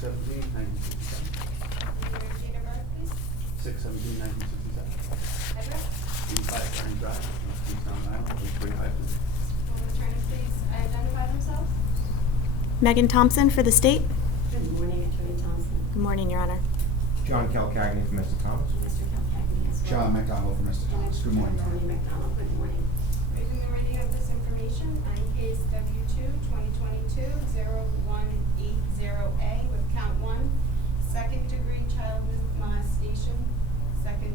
6/17/1967. Your date of birth, please. 6/17/1967. Address. 85 Crane Drive, Easttown, Island, Woodbury Heights. Will the attorney please identify themselves? Megan Thompson for the state. Good morning, Attorney Thompson. Good morning, Your Honor. John Calcagni for Mr. Thomas. Mr. Calcagni as well. John McDonald for Mr. Thomas. Good morning, Your Attorney Honor. McDonald, good morning. Raising the reading of this information on case W2-2022-0180A with count 1, second-degree child molestation, second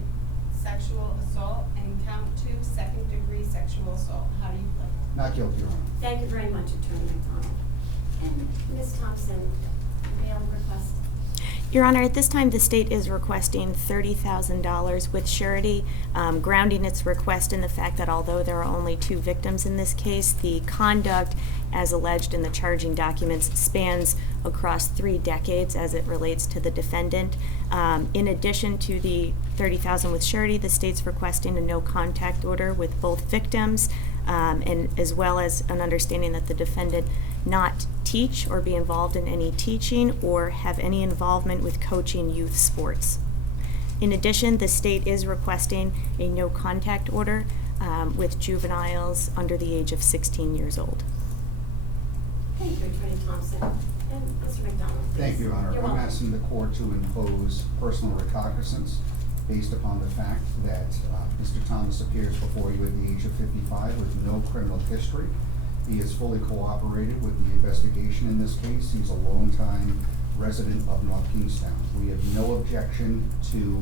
sexual assault, and count 2, second-degree sexual assault. How do you play? Not guilty, Your Honor. Thank you very much, Attorney McDonald. And Ms. Thompson, bail request. Your Honor, at this time, the state is requesting $30,000 with surety, grounding its request in the fact that although there are only 2 victims in this case, the conduct, as alleged in the charging documents, spans across 3 decades as it relates to the defendant. In addition to the $30,000 with surety, the state's requesting a no-contact order with both victims, and as well as an understanding that the defendant not teach or be involved in any teaching or have any involvement with coaching youth sports. In addition, the state is requesting a no-contact order with juveniles under the age of 16 years old. Thank you, Attorney Thompson. And Mr. McDonald, please. Thank you, Your Honor. You're I'm welcome. asking the court to impose personal recognizance based upon the fact that Mr. Thomas appears before you at the age of 55 with no criminal history. He has fully cooperated with the investigation in this case. He's a longtime resident of North Kingstown. We have no objection to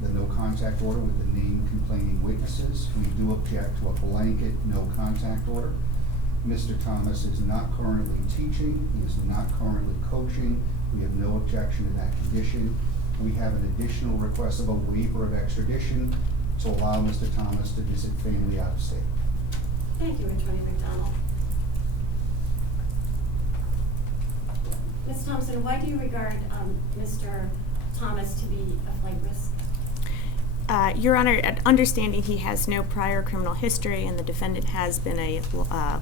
the no-contact order with the named complaining witnesses. We do object to a blanket no-contact order. Mr. Thomas is not currently teaching. He is not currently coaching. We have no objection to that condition. We have an additional request of a waiver of extradition to allow Mr. Thomas to visit family out of state. Thank you, Attorney McDonald. Ms. Thompson, why do you regard Mr. Thomas to be a flight risk? Your Honor, understanding he has no prior criminal history and the defendant has been a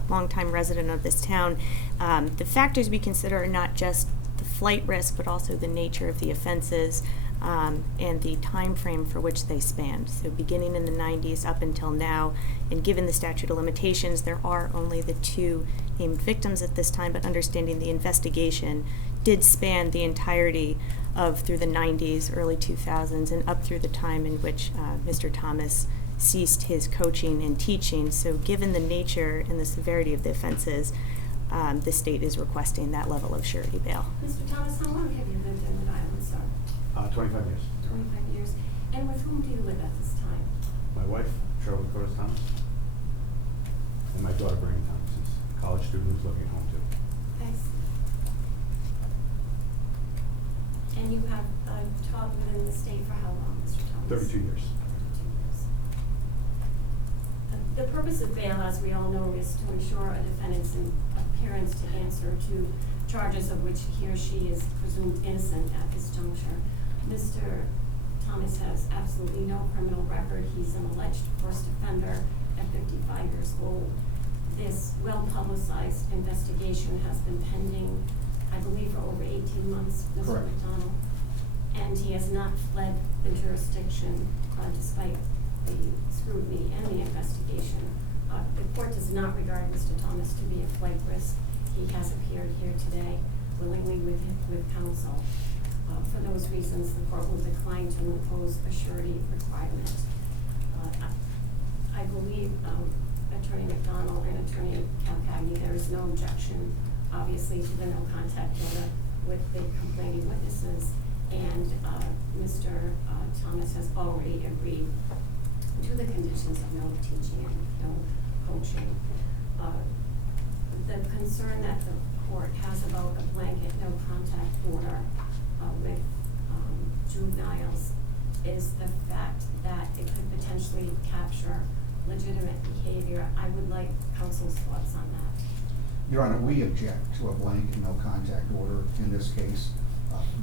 longtime resident of this town, the factors we consider are not just the flight risk, but also the nature of the offenses and the time frame for which they spanned. So beginning in the 90s up until now, and given the statute of limitations, there are only the 2 named victims at this time, but understanding the investigation did span the entirety of through the 90s, early 2000s, and up through the time in which Mr. Thomas ceased his coaching and teaching. So given the nature and the severity of the offenses, the state is requesting that level of surety bail. Mr. Thomas, how long have you lived in Rhode Island, sir? 25 years. 25 years. And with whom do you live at this time? My wife, Cheryl Curtis Thomas, and my daughter, Brandon Thomas, is a college student who's looking at home too. Thanks. And you have taught within the state for how long, Mr. Thomas? 32 years. 32 years. The purpose of bail, as we all know, is to ensure a defendant's appearance to answer to charges of which he or she is presumed innocent at this juncture. Mr. Thomas has absolutely no criminal record. He's an alleged first offender at 55 years old. This well-publicized investigation has been pending, I believe, for over 18 months, Mr. Correct. McDonald. And he has not fled the jurisdiction despite the scrutiny and the investigation. The court does not regard Mr. Thomas to be a flight risk. He has appeared here today willingly with counsel. For those reasons, the court will decline to impose a surety requirement. I believe Attorney McDonald and Attorney Calcagni, there is no objection, obviously, to the no contact order with the complaining witnesses, and Mr. Thomas has already agreed to the conditions of no teaching and no coaching. The concern that the court has about a blanket no contact order with juveniles is the fact that it could potentially capture legitimate behavior. I would like counsel's thoughts on that. Your Honor, we object to a blanket no-contact order in this case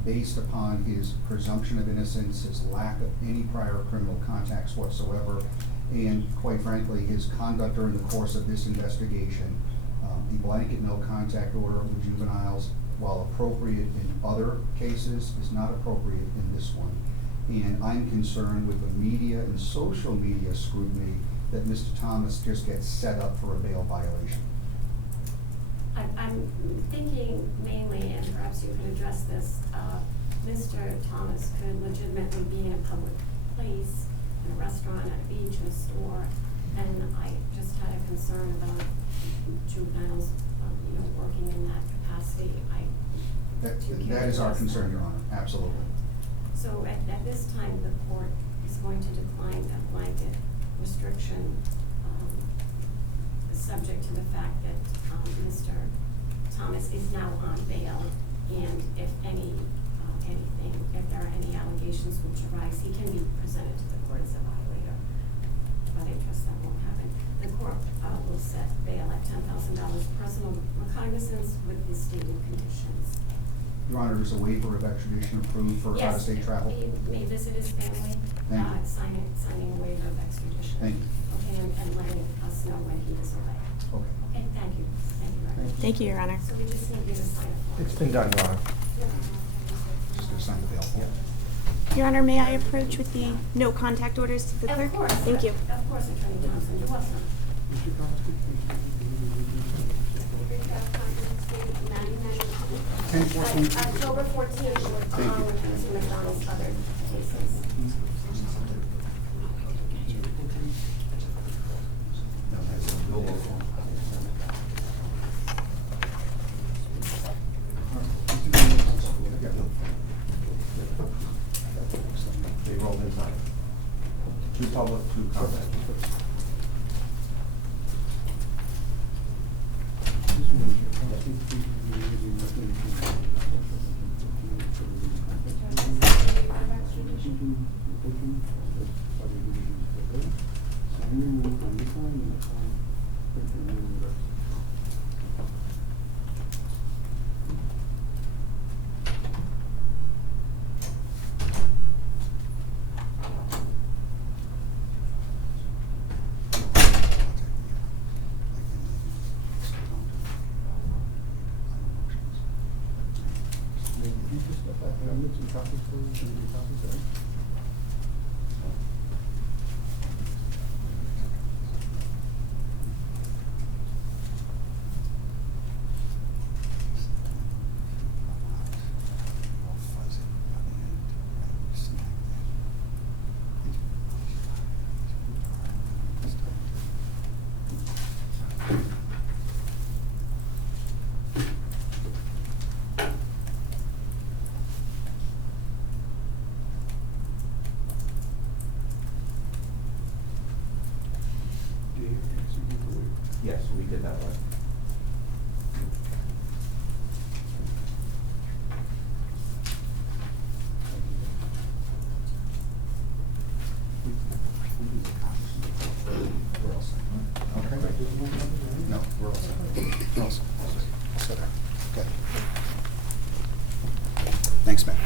based upon his presumption of innocence, his lack of any prior criminal contacts whatsoever, and quite frankly, his conduct during the course of this investigation. The blanket no-contact order with juveniles while appropriate in other cases, is not appropriate in this one. And I'm concerned with the media and social media scrutiny that Mr. Thomas just gets set up for a bail violation. I'm thinking mainly, and perhaps you could address this, Mr. Thomas could legitimately be in a public place, in a restaurant, at a beach, in a store, and I just had a concern about juveniles, working in that capacity. That is our concern, Your Honor, absolutely. So at this time, the court is going to decline a blanket restriction, subject to the fact that Mr. Thomas is now on bail, and if if there are any allegations which arise, he can be presented to the court as a violator. But I trust that won't happen. The court will set bail at $10,000 personal recognizance with the stated conditions. Your Honor, is a waiver of extradition approved for out-of-state travel? Yes, he may visit his family, Thank you. signing a waiver of extradition. Thank you. Okay, and letting us know when he is away. Okay. Okay, thank you. Thank you very much. Thank you, Your Honor. So we just need you to sign it. It's been done, Your Honor. Just gonna sign the bail form. Your Honor, may I approach with the no contact orders to the clerk? Of course. Thank you. Of course, Attorney Thompson, you're welcome. October 14th, along with Mr. McDonald's other cases. No, that's a no vote form. They rolled inside. Two public, two comment. Yes, we did that one. We're all set. Okay. No, we're all set. We're all set. All set. Okay. Thanks, man.